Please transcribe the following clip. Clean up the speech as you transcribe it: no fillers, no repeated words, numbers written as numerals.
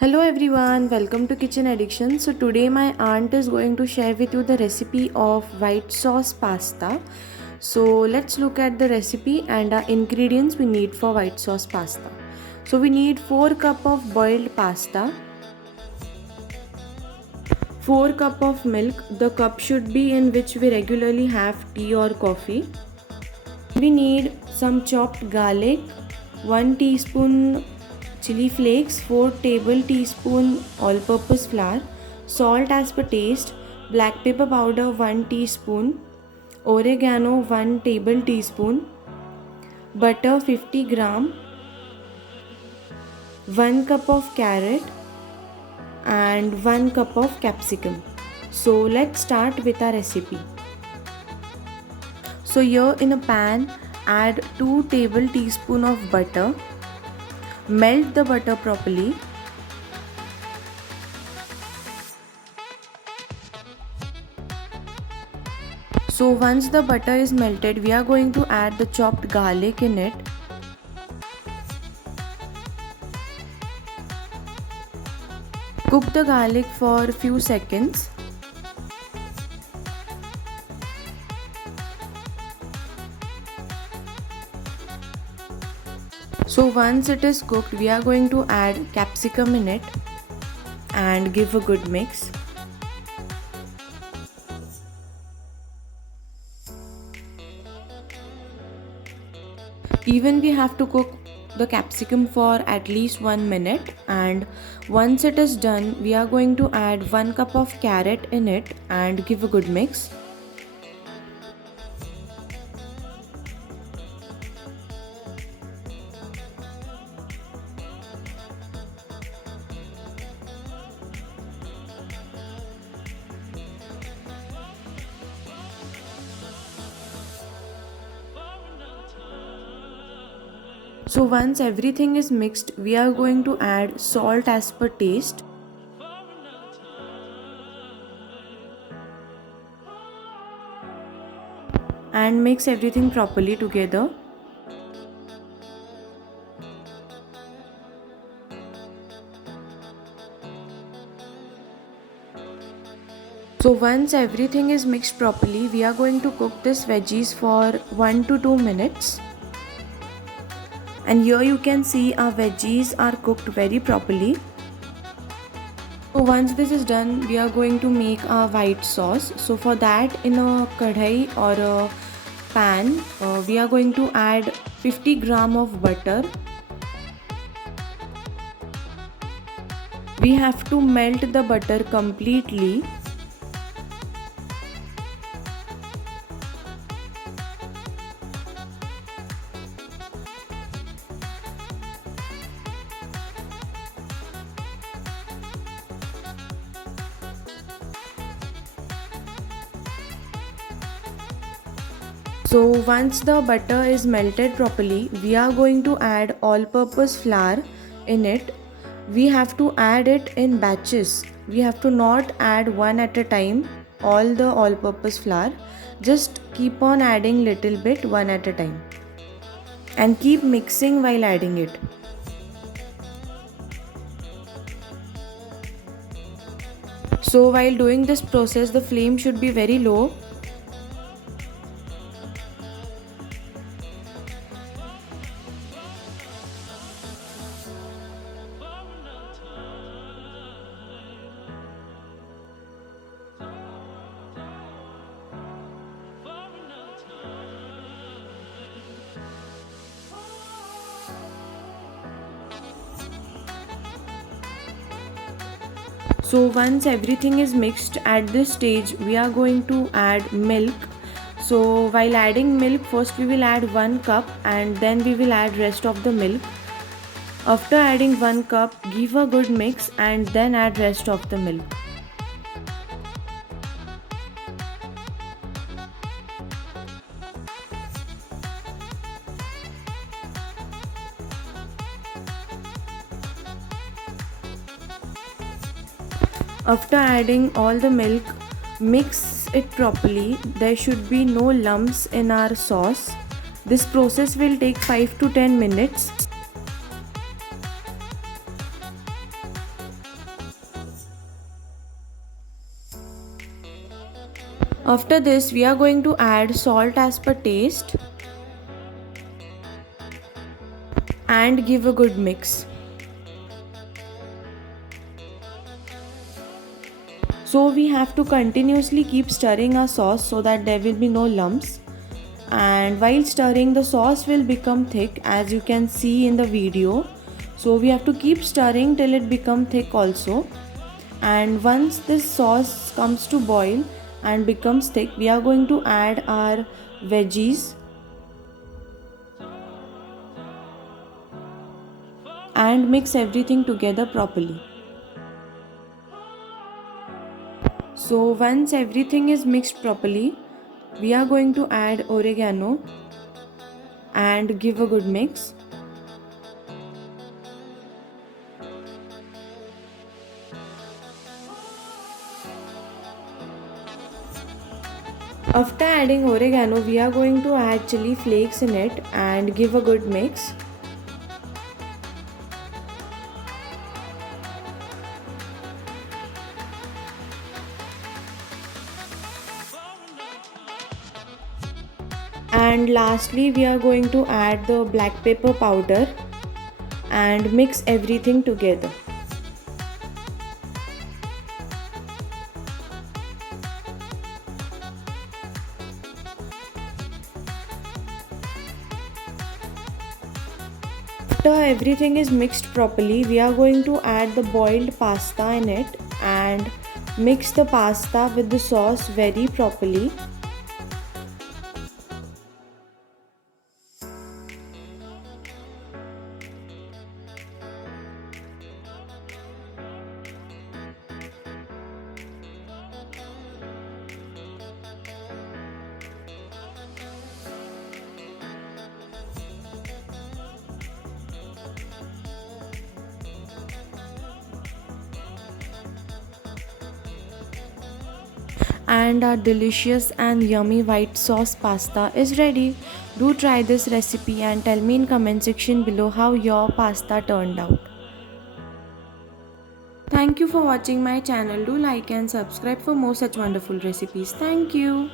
Hello everyone, welcome to Kitchen Addiction. So today my aunt is going to share with you the recipe of white sauce pasta. So let's look at the recipe and the ingredients we need for white sauce pasta. So we need 4 cup of boiled pasta, 4 cup of milk. The cup should be in which we regularly have tea or coffee. We need some chopped garlic, 1 teaspoon chili flakes, 4 table teaspoon all purpose flour, salt as per taste, black pepper powder 1 teaspoon, oregano 1 table teaspoon, butter 50 gram, 1 cup of carrot and 1 cup of capsicum. So let's start with our recipe. So here in a pan add 2 table teaspoon of butter. Melt the butter properly. So once the butter is melted, we are going to add the chopped garlic in it. Cook the garlic for a few seconds. So once it is cooked, we are going to add capsicum in it and give a good mix. Even we have to cook the capsicum for at least 1 minute, and once it is done, we are going to add 1 cup of carrot in it and give a good mix. So once everything is mixed, we are going to add salt as per taste. And mix everything properly together. So once everything is mixed properly, we are going to cook this veggies for 1 to 2 minutes. And here you can see our veggies are cooked very properly. So once this is done, we are going to make our white sauce. So for that, in a kadhai or a pan, we are going to add 50 gram of butter. We have to melt the butter completely. So once the butter is melted properly, we are going to add all-purpose flour in it. We have to add it in batches. We have to not add one at a time, all the all-purpose flour. Just keep on adding little bit one at a time. And keep mixing while adding it. So while doing this process, the flame should be very low. So once everything is mixed, at this stage we are going to add milk. So while adding milk, first we will add 1 cup and then we will add rest of the milk. After adding 1 cup, give a good mix and then add rest of the milk. After adding all the milk, mix it properly. There should be no lumps in our sauce. This process will take 5 to 10 minutes. After this, we are going to add salt as per taste and give a good mix. So we have to continuously keep stirring our sauce so that there will be no lumps. And while stirring, the sauce will become thick, as you can see in the video. So we have to keep stirring till it become thick also. And once this sauce comes to boil and becomes thick, we are going to add our veggies and mix everything together properly. So once everything is mixed properly, we are going to add oregano and give a good mix. After adding oregano, we are going to add chili flakes in it and give a good mix. And lastly, we are going to add the black pepper powder and mix everything together. After everything is mixed properly, we are going to add the boiled pasta in it and mix the pasta with the sauce very properly. And our delicious and yummy white sauce pasta is ready. Do try this recipe and tell me in comment section below how your pasta turned out. Thank you for watching my channel. Do like and subscribe for more such wonderful recipes. Thank you.